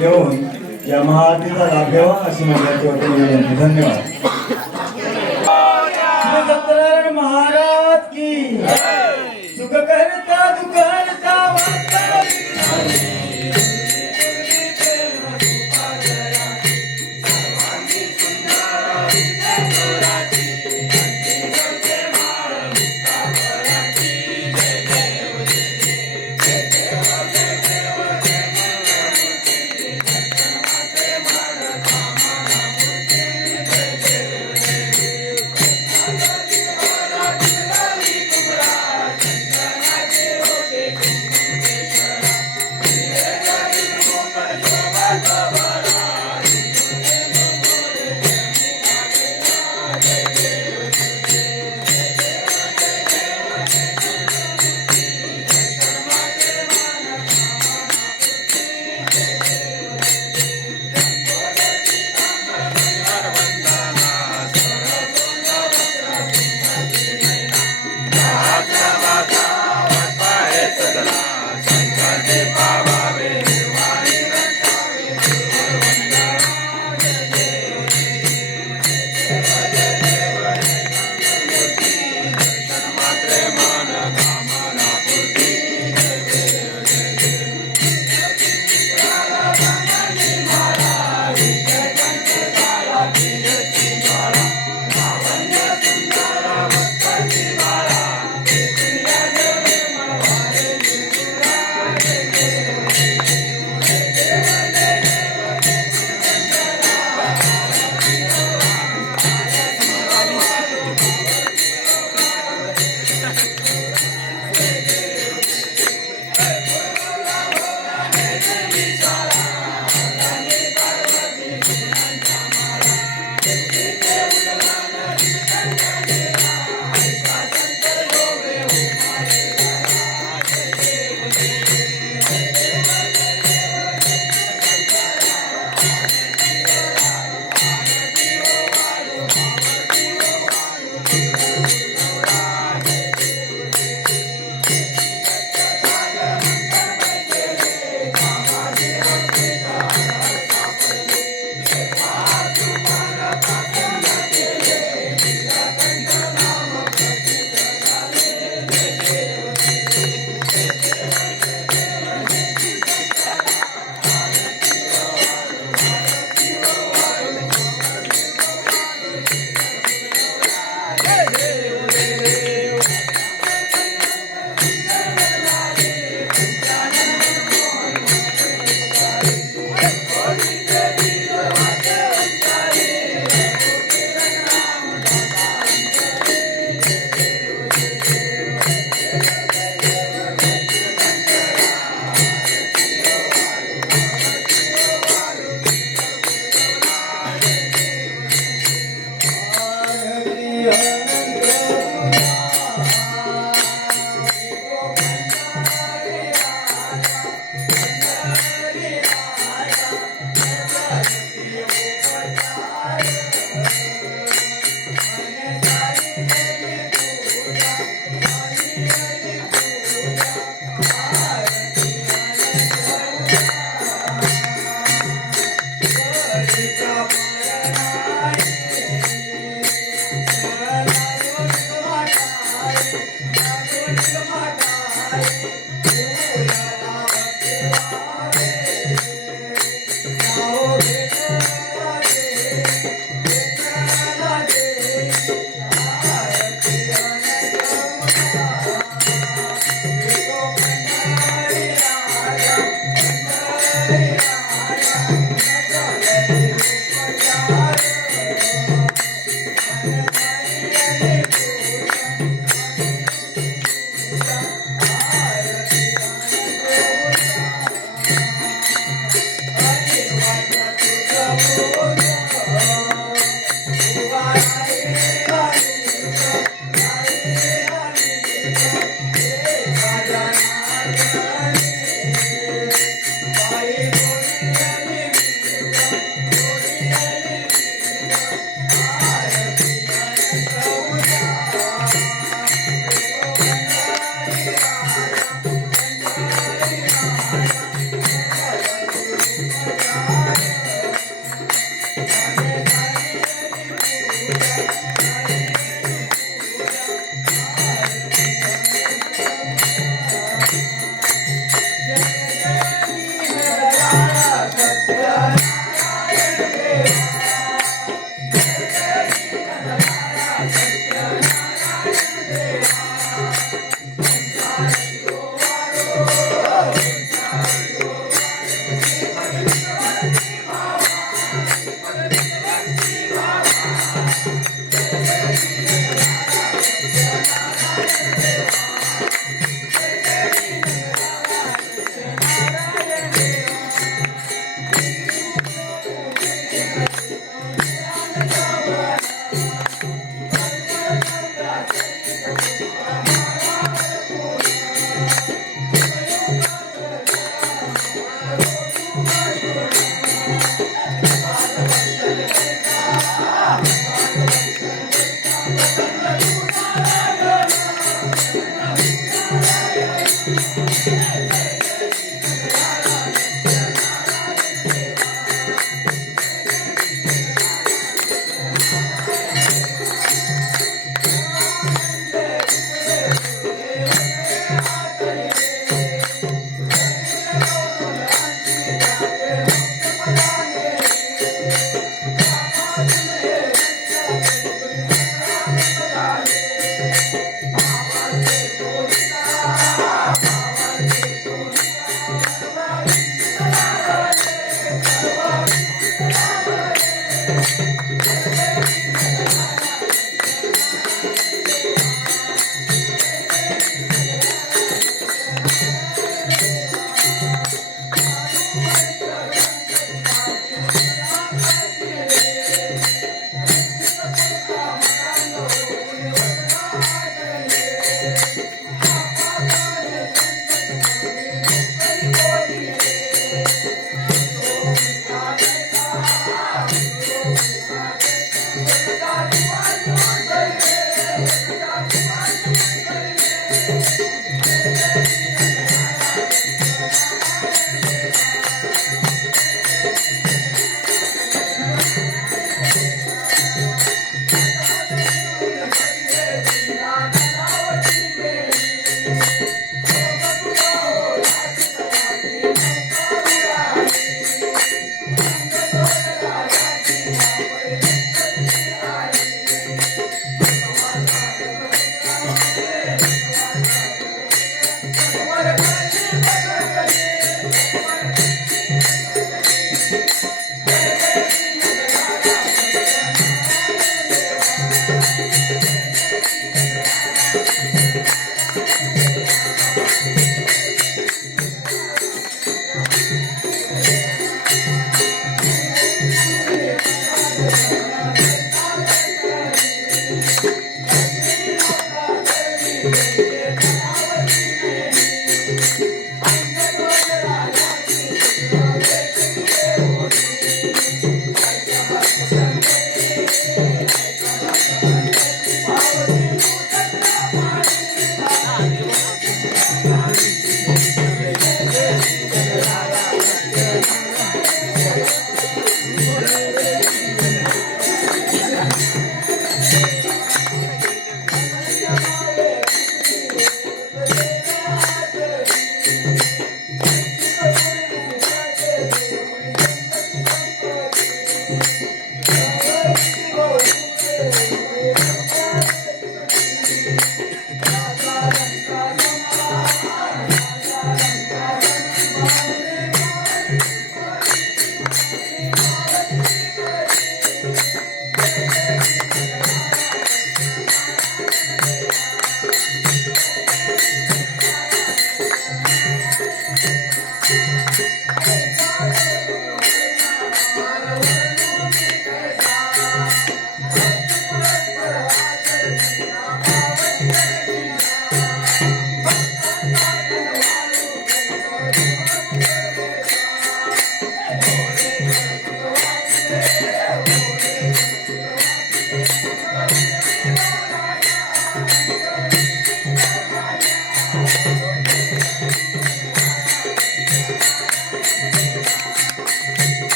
येऊन या महाआरतीचा लाभ घ्यावा अशी माझ्या विनंती. धन्यवाद. श्री सत्यनारायण महाराज की सुख करता दुःख करता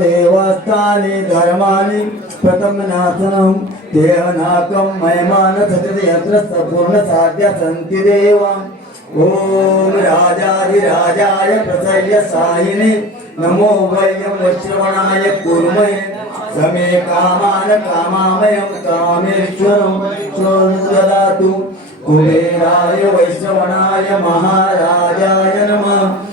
देवस्थाने धर्मानि प्रथम नाथनम देहनाकम महिमान सचते यत्र पूर्ण साध्य संति देवा ओम राजाधिराजाय प्रसह्य साहिने नमो वयं वैश्रवणाय कुर्महे समे कामान कामामयं कामेश्वरं ददातु कुबेराय वैश्रवणाय महाराजाय नमः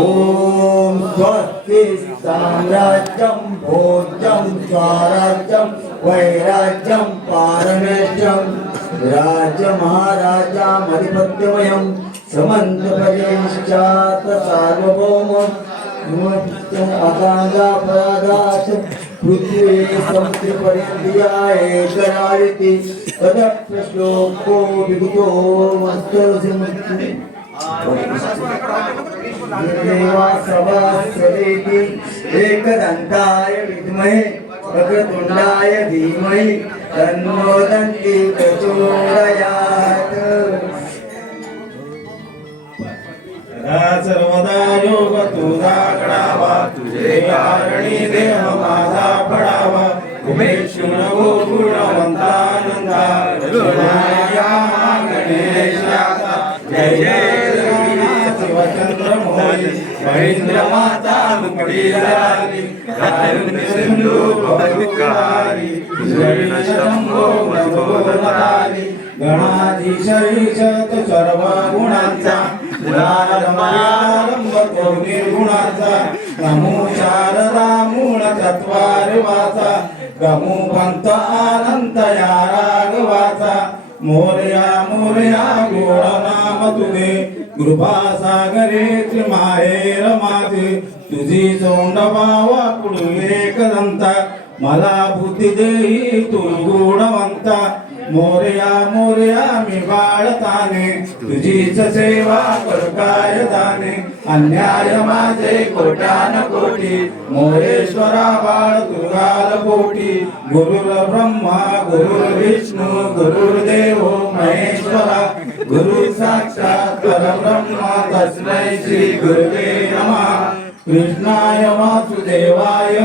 ओम स्वस्ति साम्राज्यं भोज्यं स्वराज्यं वैराज्यं पारमेष्ठ्यं राज्य महाराजा मधिपत्यमयं समन्त परिष्ठात् सार्वभौम अकांगापराधात् पृथ्वी समुद्रपर्यन्त्या एकरायति तदप्रश्लोको विगतो मस्तसिमुक्ति देवा सभास्वदेति एकदन्ताय विद्महे वक्रतुण्डाय धीमहि तन्नो दन्ति प्रचोदयात् सर्वदा योग तुझा कडावा तुझे कारणी देह माझा पडावा उमेश नवो गुणवंतानंदा रचनाया गणेशाचा जय जय शिवचंद्र मोहन महेंद्र माता मुकडी झाली कारुण्य सिंधू भवविकारी जय शंभो मधोदराली गणाधीश ईशत सर्व गुणांचा गुणारंभ तो निर्गुणाचा नमो शारदा मूळ चत्वार वाचा गमो पंत अनंत या राघवाचा मोरया मोरया गोड नाम तुझे कृपा सागरे माहेर माझे तुझी सोंड बावा कुडू एक दंता मला बुद्धी देई तू गुणवंता मोरया मोरया मी बाळताने तुझीच सेवा करू काय दाने अन्याय माझे कोट्यान कोटी मोरेश्वरा बाळ तुगाल पोटी गुरुर ब्रह्मा गुरुर विष्णू गुरुर्देव महेश्वरा गुरु साक्षात परब्रह्म तस्मै श्री गुरुवे नमः कृष्णाय वासुदेवाय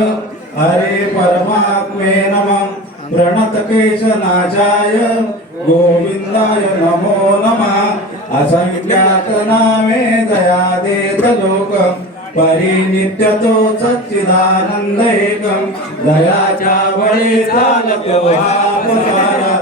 हरे परमात्मे नमः प्रणतकेशनाचाय गोविंदाय नमो नमः असंख्यात नामे दया देत लोक परिनित्यतो सच्चिदानंद एकम दयाच्या बळी चालतो हा पसारा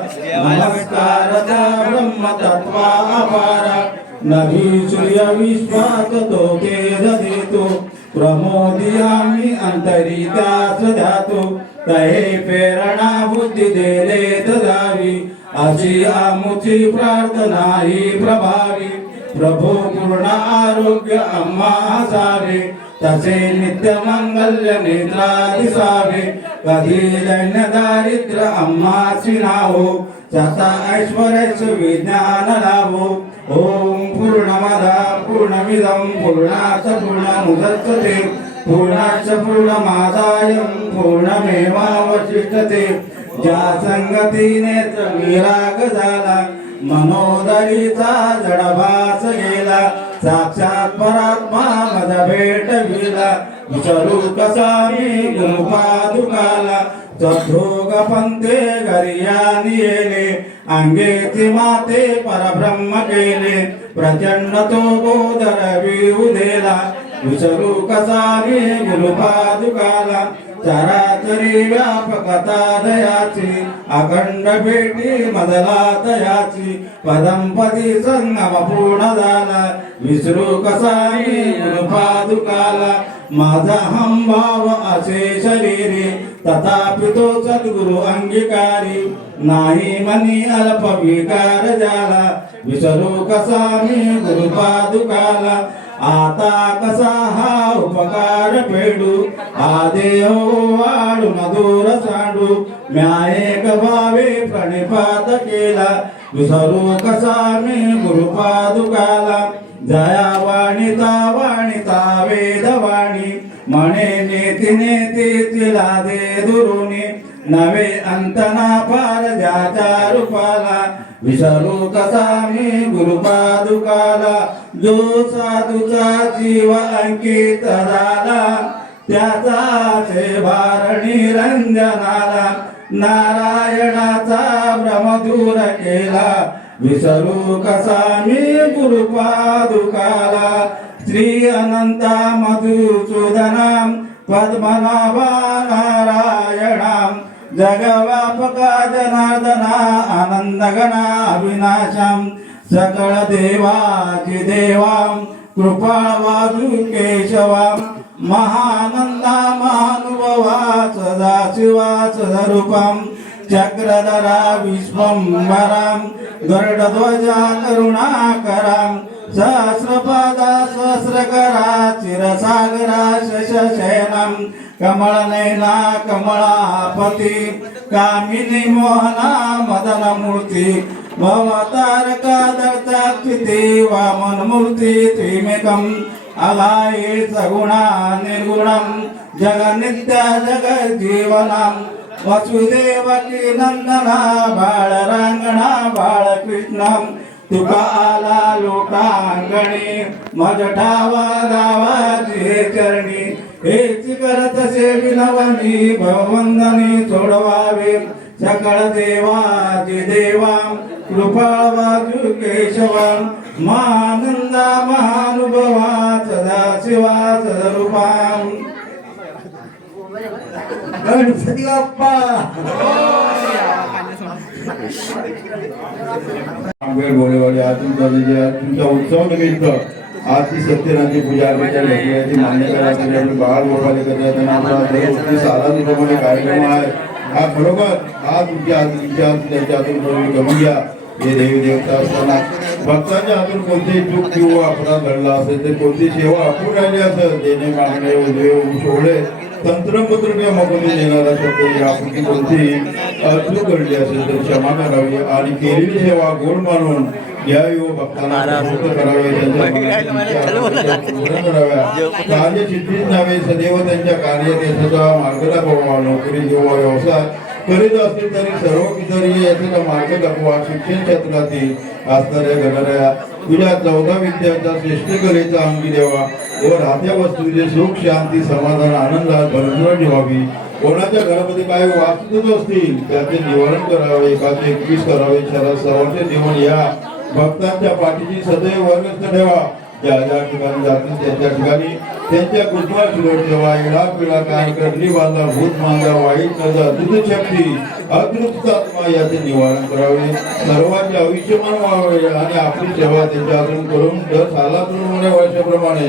नमस्कारचा ब्रह्मतत्वा अपारा नदी सूर्य विश्वात तो तेज देतो प्रमोदियामी अंतरी त्याच ध्यातो तहे प्रेरणा बुद्धी देलेत जावी अशी आमुची प्रार्थना ही प्रभावी प्रभू पूर्ण आरोग्य आम्हा असावे तसे नित्य मंगल्य नेत्रा दिसावे कधी दैन्य दारिद्र्य आम्हासी नावो सता ऐश्वर्यच विज्ञान लाभो ओम पूर्णमदा पूर्णमिदं पूर्णात् पूर्णमुदच्यते पूर्णाच्च पूर्णमादाय पूर्णमेवावशिष्यते ज्या संगतीने विराग झाला मनोदरीचा जडभास गेला साक्षात परात्मा मज भेट विला विचारू कसा मी गुरुपादुकाला सद्भोग पंथे घरियानी येले अंगेची माते परब्रह्म केले प्रचंड तो गोदर विउदेला विचारू कसा मी गुरुपादुकाला चराचरी व्यापकता दयाची अखंड भेटी मदला तयाची पदंपदी संगम पूर्ण झाला विसरू कसा मी गुरुपादुकाला माझा हमभाव असे शरीरी तथापि तो सद्गुरु अंगीकारी नाही मनी अल्प विकार झाला विसरू कसा मी गुरुपादुकाला आता कसा हा उपकार फेडू हा देव वाढून दूर सांडू म्या एक भावे प्रणिपात केला विसरू कसा मी गुरुपादुकाला जया वाणिता वेदवाणी म्हणे नेती नेती तिला दे दुरुनी नवे अंतना पार ज्याच्या रूपाला विसरू कसा मी गुरुपादुकाला जो साधूचा जीव अंकित झाला त्याचा भार निरंजनाला नारायणाचा भ्रम दूर केला विसरू कसा मी गुरुपादुकाला श्री अनंता मधुसूदनाम पद्मनाभा नारायणाम जगव्यापका जनार्दना आनंदगणा अविनाशम सकळ देवाची देवाम कृपाळ वाजू केशवाम महानंदा महानुभवा सदा शिवा सदरूपम चक्रधरा विश्वंभराम गरुडध्वजा करुणाकराम सहस्रपादा सहस्रकरा चिरसागरा शशशयनम कमलनयना कमलापती कामिनी मोहना मदनमूर्ती भवतारका दत्ताकृती वामन मूर्ती त्रिमेकम अलाये सगुणा निर्गुणम जगनित्य जगजीवनम वसुदेवकी नंदना बाळरांगणा बाळकृष्णम तुका आला लोकांगणी मज ठावा गावाची चरणी हेच करत से विनवणी भववंदनी सोडवावे सकळ देवाची देवाम कृपाळ वाजू केशवाम मानंदा महानुभवा सदा शिवा सदरूपाम गणपती बाप्पा बोलेवाले आज तुमचा उत्सव निमित्त आज ती सत्यनारायणची पूजा अर्पण मान्यता राखली आपले बाळ गोपाले करतात सारा रूपामध्ये कार्यक्रम आहे हा खरोखर हा तुमच्या त्याच्यातून कमी घ्या हे देवी देवता असताना भक्तांच्या हातून कोणती चूक किंवा अपराध घडला असेल तर कोणती सेवा अपूर्ण राहिली असेल देणे मागणे उदे सोहळे तंत्रमंत्र किंवा मग कोणी देणारा शब्द यापैकी कोणती चूक घडली असेल तर क्षमा करावी आणि केलेली सेवा गोड मानून या युव भक्तांना प्रवृत्त करावे, त्यांच्या मनाची इच्छा पूर्ण कराव्या, कार्यसिद्धीच नव्हे सदैव त्यांच्या कार्यदेशाचा मार्ग दाखवा. नोकरी किंवा व्यवसाय करीत असतील तरी सर्व पितरी याचा मार्ग दाखवा. शिक्षण क्षेत्रातील असणाऱ्या घडणाऱ्या तुझ्या 14 विद्याचा श्रेष्ठ कलेचा अंगी द्यावा व राहत्या वस्तूचे सुख शांती समाधान आनंदात भरपूर ठेवावी. कोणाच्या घरामध्ये काही वास्तूच असतील त्याचे निवारण करावे, एकाचे 21 करावे. सर्वांचे जीवन या भक्तांच्या पाठीची सदैव वर्गस्थ ठेवा. ज्या ज्या ठिकाणी जातील त्याच्या ठिकाणी त्यांच्या कुटुंबात शिरोड ठेवा. इडा पिढा काय कडली बांधा भूत मांजा वाईट नजर दुध शक्ती अतृप्त आत्मा याचे निवारण करावे. सर्वांचे आयुष्यमान व्हावे आणि आपली सेवा त्यांच्या हातून करून दर सालातून वर्षाप्रमाणे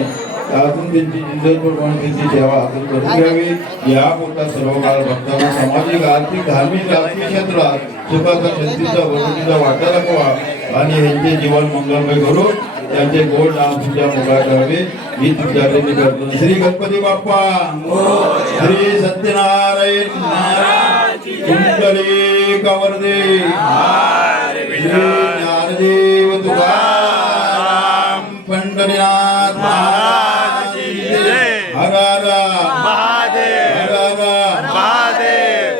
अजून त्यांची जिंदगीप्रमाणे त्यांची सेवा हातून करून घ्यावी. या पोटात सर्व काळ भक्तांना सामाजिक आर्थिक धार्मिक राजकीय क्षेत्रात सुखाचा शांतीचा वृत्तीचा वाटा दाखवा आणि यांचे जीवन मंगलमय करून त्यांचे गोड नाम तुझ्या मुखात राहावे ही तुझ्या करतो. श्री गणपती बाप्पा, श्री सत्यनारायण महाराज, कुंडली कवरदे, श्री ज्ञानदेव तुकाराम पंढरीनाथ महाराज की जय. हर हर महादेव, हर हर महादेव.